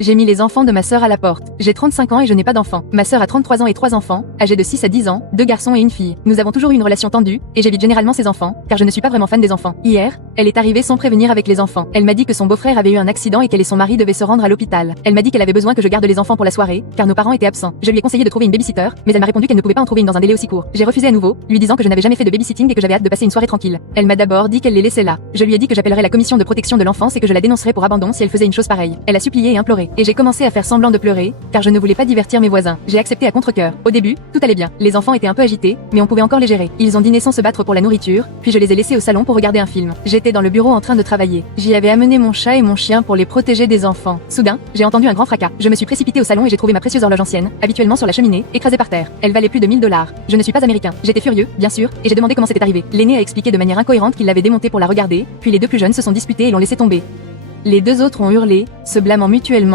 J'ai mis les enfants de ma sœur à la porte. J'ai 35 ans et je n'ai pas d'enfants. Ma sœur a 33 ans et 3 enfants, âgés de 6 à 10 ans, 2 garçons et une fille. Nous avons toujours eu une relation tendue, et j'évite généralement ces enfants, car je ne suis pas vraiment fan des enfants. Hier, elle est arrivée sans prévenir avec les enfants. Elle m'a dit que son beau-frère avait eu un accident et qu'elle et son mari devaient se rendre à l'hôpital. Elle m'a dit qu'elle avait besoin que je garde les enfants pour la soirée, car nos parents étaient absents. Je lui ai conseillé de trouver une babysitter, mais elle m'a répondu qu'elle ne pouvait pas en trouver une dans un délai aussi court. J'ai refusé à nouveau, lui disant que je n'avais jamais fait de babysitting et que j'avais hâte de passer une soirée tranquille. Elle m'a d'abord dit qu'elle les laissait là. Je lui ai dit que j'appellerais la commission de protection de l'enfance et que je la dénoncerais pour abandon si elle faisait une chose pareille. Elle a supplié et imploré, et j'ai commencé à faire semblant de pleurer, car je ne voulais pas divertir mes voisins. J'ai accepté à contre-cœur. Au début, tout allait bien. Les enfants étaient un peu agités, mais on pouvait encore les gérer. Ils ont dîné sans se battre pour la nourriture, puis je les ai laissés au salon pour regarder un film. J'étais dans le bureau en train de travailler. J'y avais amené mon chat et mon chien pour les protéger des enfants. Soudain, j'ai entendu un grand fracas. Je me suis précipitée au salon et j'ai trouvé ma précieuse horloge ancienne, habituellement sur la cheminée, écrasée par terre. Elle valait plus de 1000 $. Je ne suis pas américain. J'étais furieux, bien sûr, et j'ai demandé comment c'était arrivé. L'aîné a expliqué de manière incohérente qu'il l'avait démontée pour la regarder, puis les deux plus jeunes se sont disputés et l'ont laissé tomber. Les deux autres ont hurlé, se blâmant mutuellement